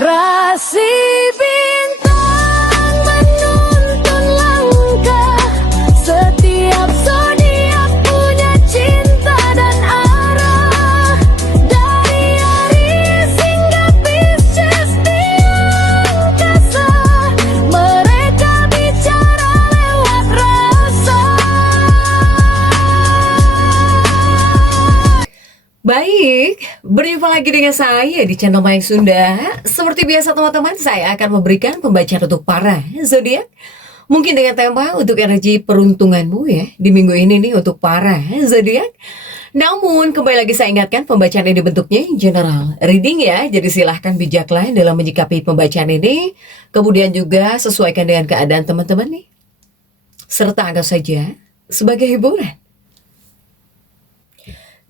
Rasi bintang menuntun langkah, setiap zodiak punya cinta dan arah. Dari Aries hingga Pisces di angkasa, mereka bicara lewat rasa. Baik, berjumpa lagi dengan saya di channel Mayang Sunda. Seperti biasa teman-teman, saya akan memberikan pembacaan untuk para zodiak. Mungkin dengan tema untuk energi peruntunganmu ya di minggu ini nih untuk para zodiak. Namun kembali lagi saya ingatkan pembacaan ini bentuknya general reading ya. Jadi silahkan bijaklah dalam menyikapi pembacaan ini. Kemudian juga sesuaikan dengan keadaan teman-teman nih. Serta anggap saja sebagai hiburan.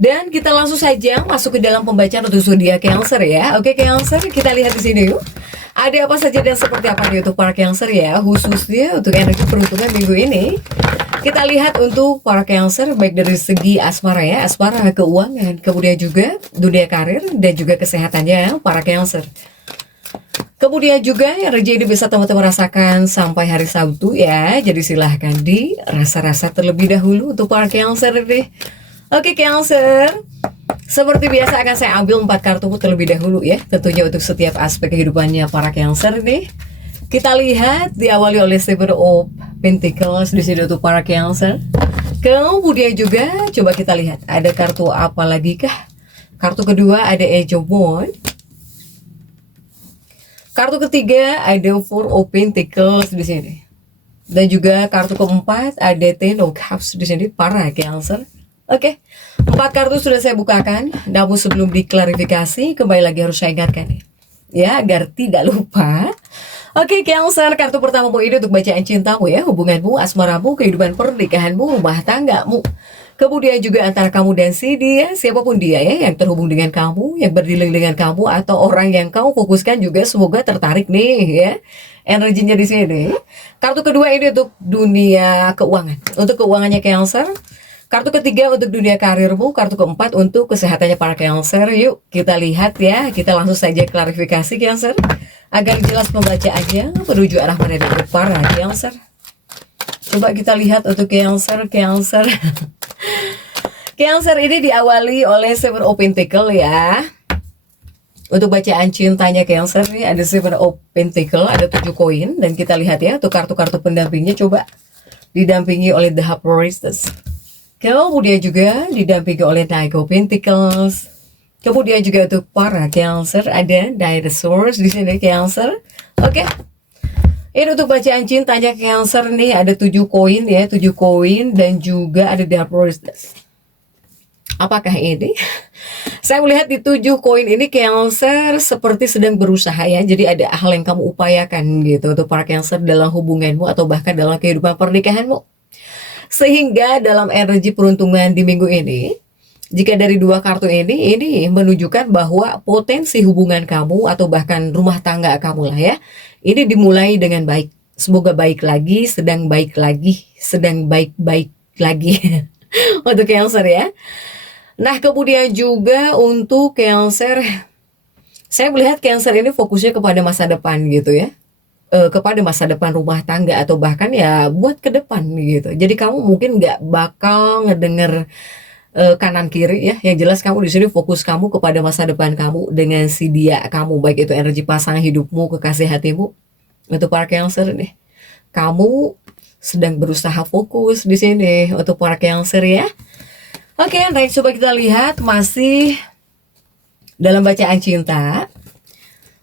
Dan kita langsung saja masuk ke dalam pembacaan untuk zodiak Cancer ya. Oke Cancer, kita lihat di sini yuk. Ada apa saja dan seperti apa nih untuk para Cancer ya, khususnya untuk energi peruntungan minggu ini. Kita lihat untuk para Cancer baik dari segi asmara ya, asmara keuangan, kemudian juga dunia karir dan juga kesehatannya para Cancer. Kemudian juga energi ini bisa teman-teman rasakan sampai hari Sabtu ya. Jadi silahkan dirasa-rasa terlebih dahulu untuk para Cancer nih. Oke Cancer, seperti biasa akan saya ambil 4 kartu terlebih dahulu ya. Tentunya untuk setiap aspek kehidupannya para Cancer nih. Kita lihat diawali oleh Seven of Pentacles di sini untuk para Cancer. Kemudian juga coba kita lihat ada kartu apa lagi kah? Kartu kedua ada Age of Wands. Kartu ketiga ada Four of Pentacles di sini. Dan juga kartu keempat ada Ten of Cups di sini para Cancer. Oke, 4 kartu sudah saya bukakan. Namun sebelum diklarifikasi, kembali lagi harus saya ingatkan nih, ya agar tidak lupa. Oke, Cancer, kartu pertamamu ini untuk bacaan cintamu ya, hubunganmu, asmaramu, kehidupan pernikahanmu, rumah tanggamu. Kemudian juga antara kamu dan si dia, siapapun dia ya, yang terhubung dengan kamu, yang berdialog dengan kamu, atau orang yang kamu fokuskan juga semoga tertarik nih ya. Energinya di sini. Kartu kedua ini untuk dunia keuangan. Untuk keuangannya Cancer. Kartu ketiga untuk dunia karirmu, kartu keempat untuk kesehatannya para Cancer. Yuk kita lihat ya, kita langsung saja klarifikasi Cancer agar jelas pembacaannya menuju arah mana untuk para Cancer. Coba kita lihat untuk Cancer. Cancer ini diawali oleh Seven of Pentacles ya. Untuk bacaan cintanya Cancer nih ada Seven of Pentacles, ada 7 koin, dan kita lihat ya untuk kartu-kartu pendampingnya coba didampingi oleh The Priestess. Kemudian juga didampingi oleh Knight of Pentacles. Kemudian juga untuk para Cancer ada Knight of Swords di sini Cancer. Oke. Ini untuk bacaan cintanya Cancer nih ada 7 koin ya, 7 koin dan juga ada The Priestess. Apakah ini? Saya melihat di 7 koin ini Cancer seperti sedang berusaha ya. Jadi ada hal yang kamu upayakan gitu untuk para Cancer dalam hubunganmu atau bahkan dalam kehidupan pernikahanmu. Sehingga dalam energi peruntungan di minggu ini, jika dari 2 kartu ini menunjukkan bahwa potensi hubungan kamu atau bahkan rumah tangga kamu lah ya, ini dimulai dengan baik. Semoga baik lagi, sedang baik lagi, sedang baik-baik lagi untuk Cancer ya. Nah kemudian juga untuk Cancer, saya melihat Cancer ini fokusnya kepada masa depan gitu ya. Kepada masa depan rumah tangga atau bahkan ya buat ke depan gitu. Jadi kamu mungkin nggak bakal ngedenger kanan kiri ya. Yang jelas kamu di sini fokus kamu kepada masa depan kamu dengan si dia kamu, baik itu energi pasangan hidupmu, kekasih hatimu. Untuk para Cancer nih, kamu sedang berusaha fokus di sini untuk para Cancer ya. Oke, baik, coba kita lihat masih dalam bacaan cinta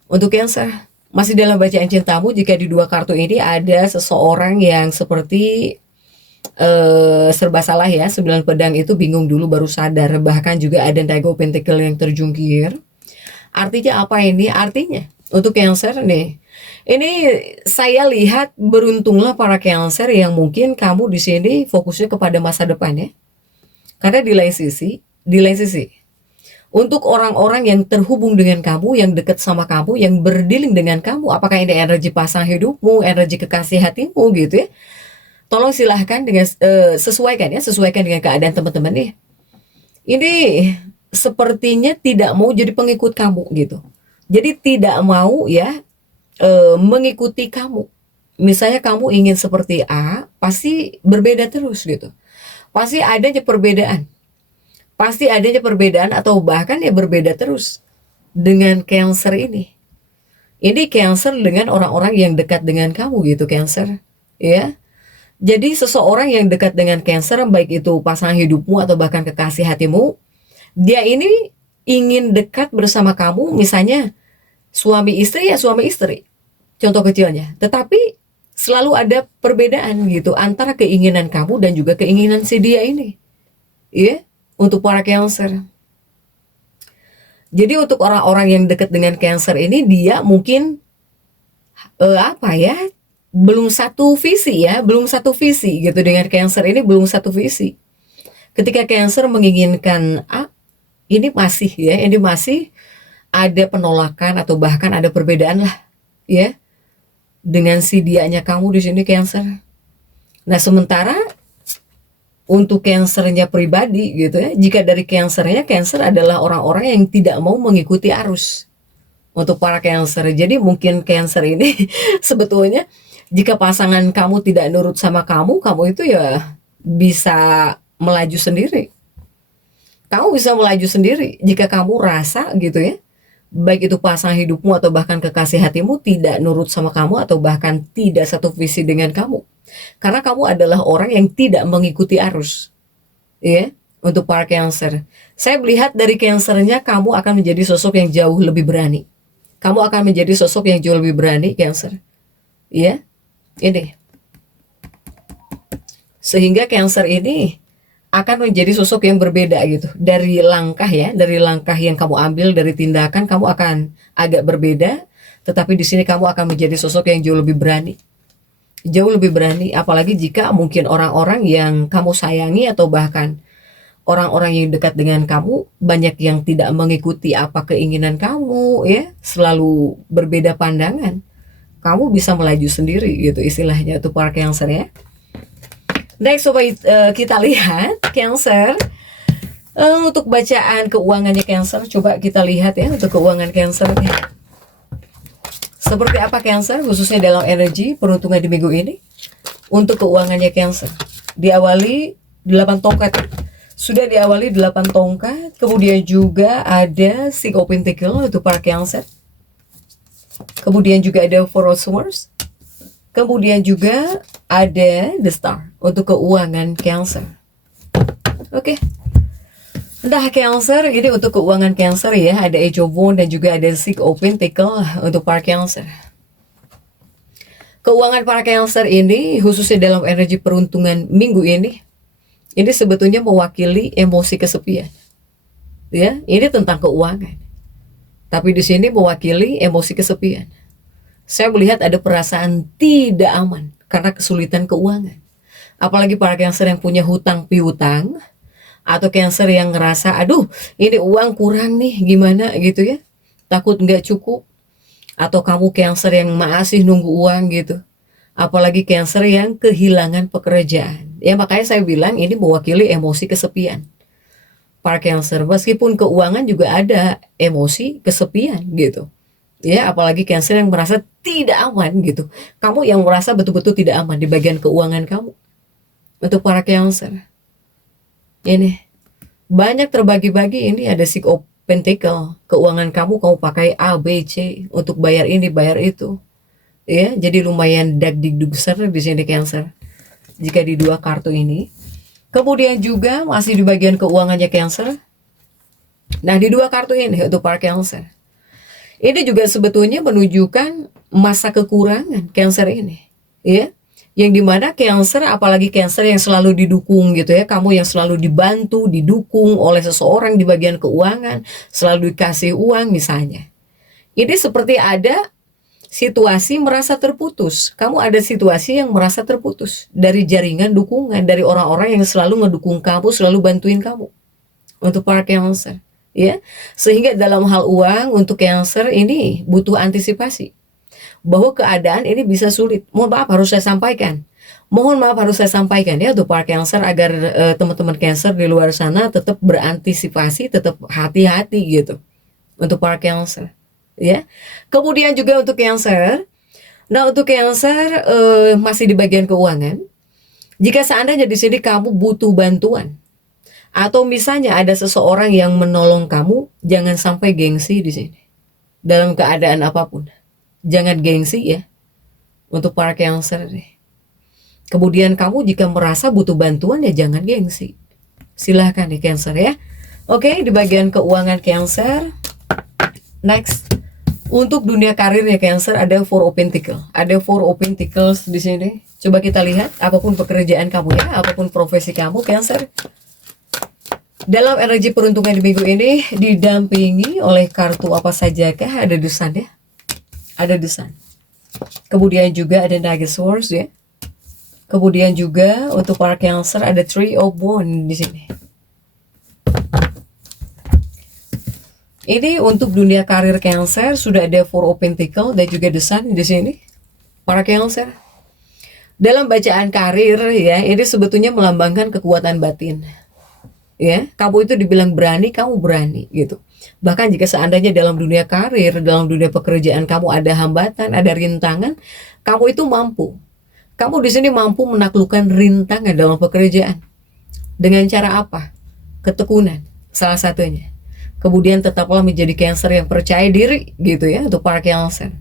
untuk Cancer. Masih dalam bacaan cintamu, jika di 2 kartu ini ada seseorang yang seperti serba salah ya, 9 pedang itu bingung dulu baru sadar, bahkan juga ada Knight of Pentacles yang terjungkir. Artinya apa ini? Artinya untuk Cancer nih, ini saya lihat beruntunglah para Cancer yang mungkin kamu di sini fokusnya kepada masa depan ya. Karena di lain sisi untuk orang-orang yang terhubung dengan kamu, yang dekat sama kamu, yang berdiling dengan kamu, apakah ini energi pasangan hidupmu, energi kekasih hatimu gitu ya. Tolong silahkan dengan sesuaikan dengan keadaan teman-teman nih. Ini sepertinya tidak mau jadi pengikut kamu gitu. Jadi tidak mau ya mengikuti kamu. Misalnya kamu ingin seperti A, pasti berbeda terus gitu. Pasti adanya perbedaan. Pasti adanya perbedaan atau bahkan ya berbeda terus dengan Cancer ini. Ini Cancer dengan orang-orang yang dekat dengan kamu gitu, Cancer. Ya. Jadi seseorang yang dekat dengan Cancer, baik itu pasangan hidupmu atau bahkan kekasih hatimu, dia ini ingin dekat bersama kamu, misalnya suami istri ya suami istri. Contoh kecilnya. Tetapi selalu ada perbedaan gitu antara keinginan kamu dan juga keinginan si dia ini. Ya, untuk para Cancer. Jadi untuk orang-orang yang dekat dengan Cancer ini, dia mungkin belum satu visi ya, belum satu visi gitu dengan Cancer ini, belum satu visi. Ketika Cancer menginginkan A, ini masih ada penolakan atau bahkan ada perbedaan lah ya dengan si dianya kamu di sini, Cancer. Nah, sementara untuk Cancernya pribadi gitu ya, jika dari Cancer adalah orang-orang yang tidak mau mengikuti arus. Untuk para Cancer, jadi mungkin Cancer ini sebetulnya jika pasangan kamu tidak nurut sama kamu itu ya bisa melaju sendiri. Kamu bisa melaju sendiri jika kamu rasa gitu ya, baik itu pasangan hidupmu atau bahkan kekasih hatimu tidak nurut sama kamu atau bahkan tidak satu visi dengan kamu. Karena kamu adalah orang yang tidak mengikuti arus. Ya, untuk para Cancer. Saya melihat dari Cancernya kamu akan menjadi sosok yang jauh lebih berani. Kamu akan menjadi sosok yang jauh lebih berani, Cancer. Ya, ini. Sehingga Cancer ini akan menjadi sosok yang berbeda gitu. Dari langkah yang kamu ambil, dari tindakan kamu akan agak berbeda, tetapi di sini kamu akan menjadi sosok yang jauh lebih berani. Jauh lebih berani, apalagi jika mungkin orang-orang yang kamu sayangi atau bahkan orang-orang yang dekat dengan kamu banyak yang tidak mengikuti apa keinginan kamu ya, selalu berbeda pandangan. Kamu bisa melaju sendiri gitu istilahnya, itu para Cancer ya. Next, coba kita lihat Cancer. Untuk bacaan keuangannya Cancer, coba kita lihat ya untuk keuangan Cancer. Seperti apa Cancer, khususnya dalam energi peruntungan di minggu ini. Untuk keuangannya Cancer, diawali 8 tongkat. Sudah diawali 8 tongkat. Kemudian juga ada Six of Pentacles untuk para Cancer. Kemudian juga ada Four of Swords. Kemudian juga ada The Star untuk keuangan Cancer. Oke. Nah, Cancer ini untuk keuangan Cancer ya, ada Age of Wands dan juga ada Six of Pentacles untuk para Cancer. Keuangan para Cancer ini khususnya dalam energi peruntungan minggu ini sebetulnya mewakili emosi kesepian. Ya, ini tentang keuangan. Tapi di sini mewakili emosi kesepian. Saya melihat ada perasaan tidak aman karena kesulitan keuangan. Apalagi para Cancer yang punya hutang piutang, atau Cancer yang ngerasa, aduh ini uang kurang nih, gimana gitu ya, takut nggak cukup. Atau kamu Cancer yang masih nunggu uang gitu. Apalagi Cancer yang kehilangan pekerjaan. Ya makanya saya bilang ini mewakili emosi kesepian. Para Cancer, meskipun keuangan juga ada emosi kesepian gitu. Ya, apalagi Cancer yang merasa tidak aman gitu. Kamu yang merasa betul-betul tidak aman di bagian keuangan kamu. Untuk para Cancer, ini banyak terbagi-bagi. Ini ada Six of Pentacles. Keuangan kamu pakai A, B, C untuk bayar ini, bayar itu. Ya, jadi lumayan dagdikdugser di sini Cancer. Jika di dua kartu ini. Kemudian juga masih di bagian keuangannya Cancer. Nah, di dua kartu ini untuk para Cancer, ini juga sebetulnya menunjukkan masa kekurangan Cancer ini, ya. Yang dimana Cancer, apalagi Cancer yang selalu didukung gitu ya, kamu yang selalu dibantu, didukung oleh seseorang di bagian keuangan, selalu dikasih uang misalnya. Ini seperti ada situasi merasa terputus. Kamu ada situasi yang merasa terputus dari jaringan dukungan, dari orang-orang yang selalu ngedukung kamu, selalu bantuin kamu. Untuk para Cancer. Ya, sehingga dalam hal uang untuk Cancer ini butuh antisipasi bahwa keadaan ini bisa sulit. Mohon maaf harus saya sampaikan. Ya untuk para Cancer, agar teman-teman Cancer di luar sana tetap berantisipasi, tetap hati-hati gitu. Untuk para Cancer. ya. Kemudian juga untuk Cancer. Nah, untuk Cancer masih di bagian keuangan. Jika seandainya di sini kamu butuh bantuan atau misalnya ada seseorang yang menolong kamu, jangan sampai gengsi di sini. Dalam keadaan apapun. Jangan gengsi ya. Untuk para Cancer nih. Kemudian kamu jika merasa butuh bantuan ya jangan gengsi. Silahkan nih Cancer ya. Oke, di bagian keuangan Cancer. Next. Untuk dunia karirnya Cancer ada Four of Pentacles. Ada Four of Pentacles di sini. Coba kita lihat apapun pekerjaan kamu ya, apapun profesi kamu Cancer. Dalam energi peruntungan di minggu ini didampingi oleh kartu apa sajakah? Ada The Sun ya. Ada The Sun. Kemudian juga ada Knight of Swords ya. Kemudian juga untuk para Cancer ada Three of Wands di sini. Ini untuk dunia karir Cancer sudah ada Four of Pentacles dan juga The Sun di sini. Para Cancer. Dalam bacaan karir ya, ini sebetulnya melambangkan kekuatan batin. Ya, kamu itu dibilang berani, kamu berani gitu. Bahkan jika seandainya dalam dunia karir, dalam dunia pekerjaan kamu ada hambatan, ada rintangan, kamu itu mampu. Kamu di sini mampu menaklukkan rintangan dalam pekerjaan. Dengan cara apa? Ketekunan, salah satunya. Kemudian tetaplah menjadi Cancer yang percaya diri gitu ya, untuk para Cancer.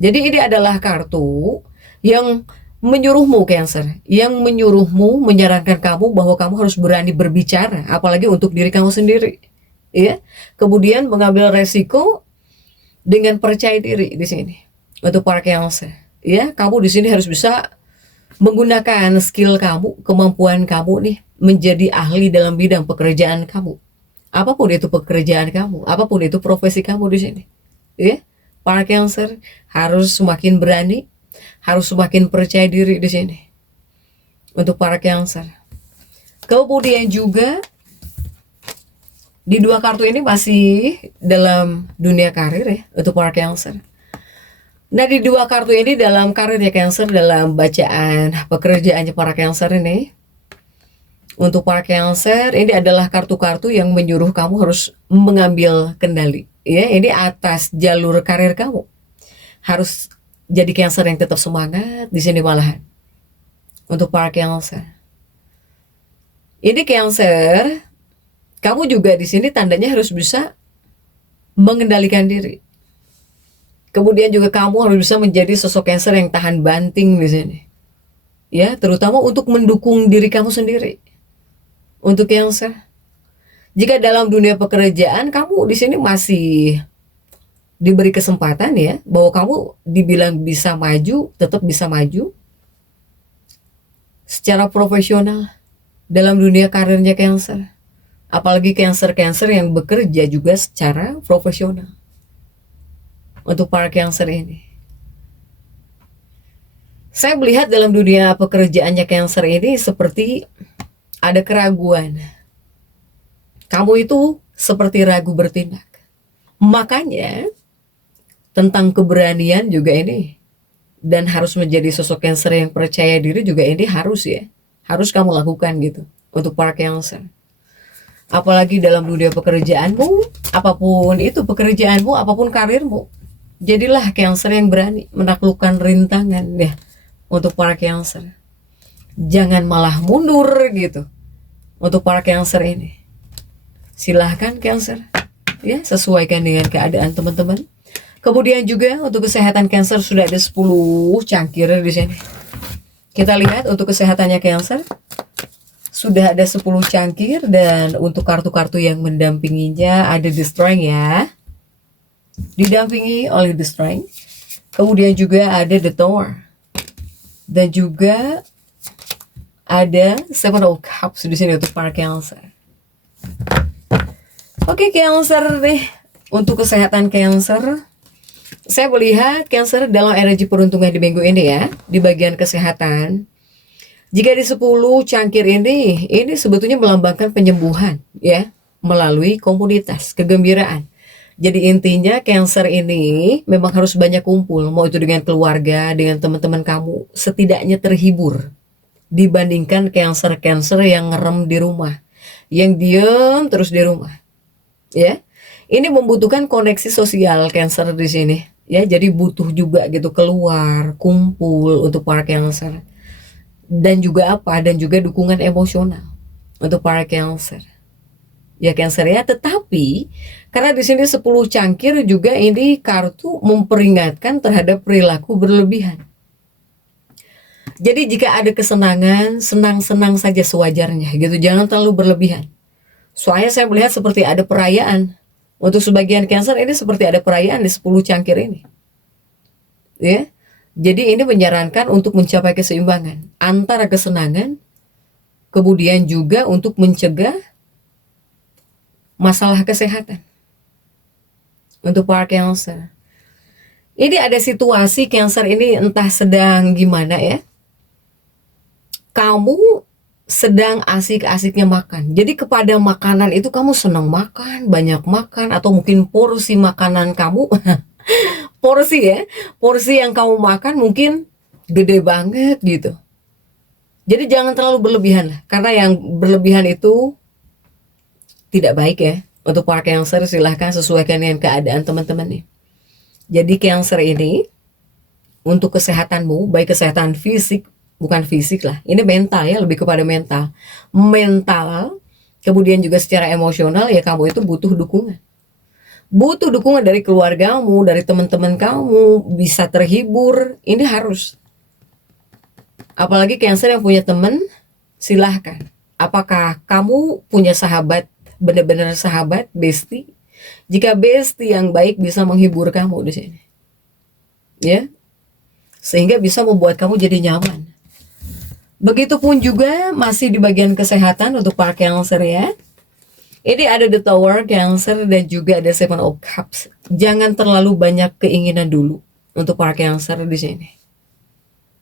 Jadi ini adalah kartu yang menyuruhmu Cancer, yang menyuruhmu, menyarankan kamu bahwa kamu harus berani berbicara, apalagi untuk diri kamu sendiri, ya. Kemudian mengambil resiko dengan percaya diri di sini untuk para Cancer, ya. Kamu di sini harus bisa menggunakan skill kamu, kemampuan kamu nih menjadi ahli dalam bidang pekerjaan kamu, apapun itu pekerjaan kamu, apapun itu profesi kamu di sini, ya. Para Cancer harus semakin berani, harus semakin percaya diri di sini untuk para Cancer. Kemudian juga di dua kartu ini masih dalam dunia karir ya untuk para Cancer. Nah, di dua kartu ini dalam karirnya Cancer, dalam bacaan pekerjaannya para Cancer ini, untuk para Cancer ini adalah kartu-kartu yang menyuruh kamu harus mengambil kendali ya. Ini atas jalur karir kamu harus jadi Cancer yang tetap semangat di sini malahan untuk para Cancer. Ini Cancer, kamu juga di sini tandanya harus bisa mengendalikan diri. Kemudian juga kamu harus bisa menjadi sosok Cancer yang tahan banting di sini. Ya, terutama untuk mendukung diri kamu sendiri. Untuk Cancer. Jika dalam dunia pekerjaan kamu di sini masih diberi kesempatan ya, bahwa kamu dibilang bisa maju, tetap bisa maju secara profesional dalam dunia karirnya Cancer. Apalagi Cancer yang bekerja juga secara profesional untuk para Cancer ini. Saya melihat dalam dunia pekerjaannya Cancer ini seperti ada keraguan. Kamu itu seperti ragu bertindak. Makanya tentang keberanian juga ini, dan harus menjadi sosok Cancer yang percaya diri juga ini harus ya, harus kamu lakukan gitu untuk para Cancer. Apalagi dalam dunia pekerjaanmu, apapun itu pekerjaanmu, apapun karirmu, jadilah Cancer yang berani menaklukkan rintangan ya untuk para Cancer. Jangan malah mundur gitu untuk para Cancer ini. Silahkan Cancer ya, sesuaikan dengan keadaan teman-teman. Kemudian juga untuk kesehatan Cancer sudah ada 10 cangkir di sini. Kita lihat untuk kesehatannya Cancer sudah ada 10 cangkir, dan untuk kartu-kartu yang mendampinginya ada The Strength ya. Didampingi oleh The Strength. Kemudian juga ada The Tower. Dan juga ada Seven of Cups di sini untuk para Cancer. Oke Cancer nih, untuk kesehatan Cancer, saya melihat Cancer dalam energi peruntungan di minggu ini ya, di bagian kesehatan. Jika di 10 cangkir ini sebetulnya melambangkan penyembuhan ya, melalui komunitas, kegembiraan. Jadi intinya Cancer ini memang harus banyak kumpul, mau itu dengan keluarga, dengan teman-teman kamu, setidaknya terhibur. Dibandingkan Cancer yang ngerem di rumah, yang diem terus di rumah. Ya. Ini membutuhkan koneksi sosial Cancer di sini. Ya, jadi butuh juga gitu keluar, kumpul untuk para Cancer. Dan juga apa? Dan juga dukungan emosional untuk para Cancer. Ya Cancer ya, tetapi karena di sini 10 cangkir juga ini kartu memperingatkan terhadap perilaku berlebihan. Jadi jika ada kesenangan, senang-senang saja sewajarnya gitu, jangan terlalu berlebihan. Soalnya saya melihat seperti ada perayaan. Untuk sebagian Cancer ini seperti ada perayaan di 10 cangkir ini. Ya. Jadi ini menyarankan untuk mencapai keseimbangan antara kesenangan, kemudian juga untuk mencegah masalah kesehatan. Untuk para Cancer. Ini ada situasi Cancer ini entah sedang gimana ya. Kamu sedang asik-asiknya makan. Jadi kepada makanan itu kamu senang makan, banyak makan, atau mungkin porsi makanan kamu, porsi ya, porsi yang kamu makan mungkin gede banget gitu. Jadi jangan terlalu berlebihan lah, karena yang berlebihan itu tidak baik ya. Untuk para Cancer silahkan sesuaikan dengan keadaan teman-teman nih. Jadi Cancer ini untuk kesehatanmu, baik kesehatan fisik, bukan fisik lah, ini mental ya, lebih kepada mental. Mental, kemudian juga secara emosional ya kamu itu butuh dukungan. Butuh dukungan dari keluargamu, dari teman-teman kamu, bisa terhibur, ini harus. Apalagi Cancer yang punya teman, silahkan. Apakah kamu punya sahabat, benar-benar sahabat, bestie? Jika bestie yang baik bisa menghibur kamu di sini, ya, sehingga bisa membuat kamu jadi nyaman. Begitupun juga masih di bagian kesehatan untuk para Cancer ya. Ini ada The Tower Cancer dan juga ada Seven of Cups. Jangan terlalu banyak keinginan dulu untuk para Cancer di sini.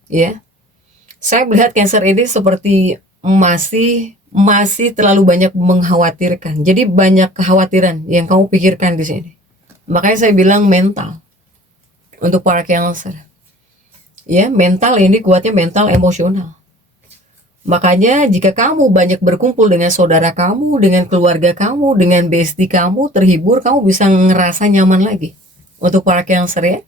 Ya. Saya melihat Cancer ini seperti masih terlalu banyak mengkhawatirkan. Jadi banyak kekhawatiran yang kamu pikirkan di sini. Makanya saya bilang mental untuk para Cancer. Ya, mental ini kuatnya mental emosional. Makanya jika kamu banyak berkumpul dengan saudara kamu, dengan keluarga kamu, dengan bestie kamu, terhibur, kamu bisa ngerasa nyaman lagi. Untuk para Cancer ya.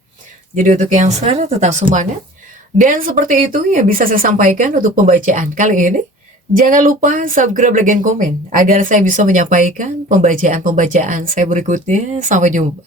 Jadi untuk Cancer tetap semangat. Dan seperti itu ya bisa saya sampaikan untuk pembacaan kali ini. Jangan lupa subscribe, like, dan komen agar saya bisa menyampaikan pembacaan-pembacaan saya berikutnya. Sampai jumpa.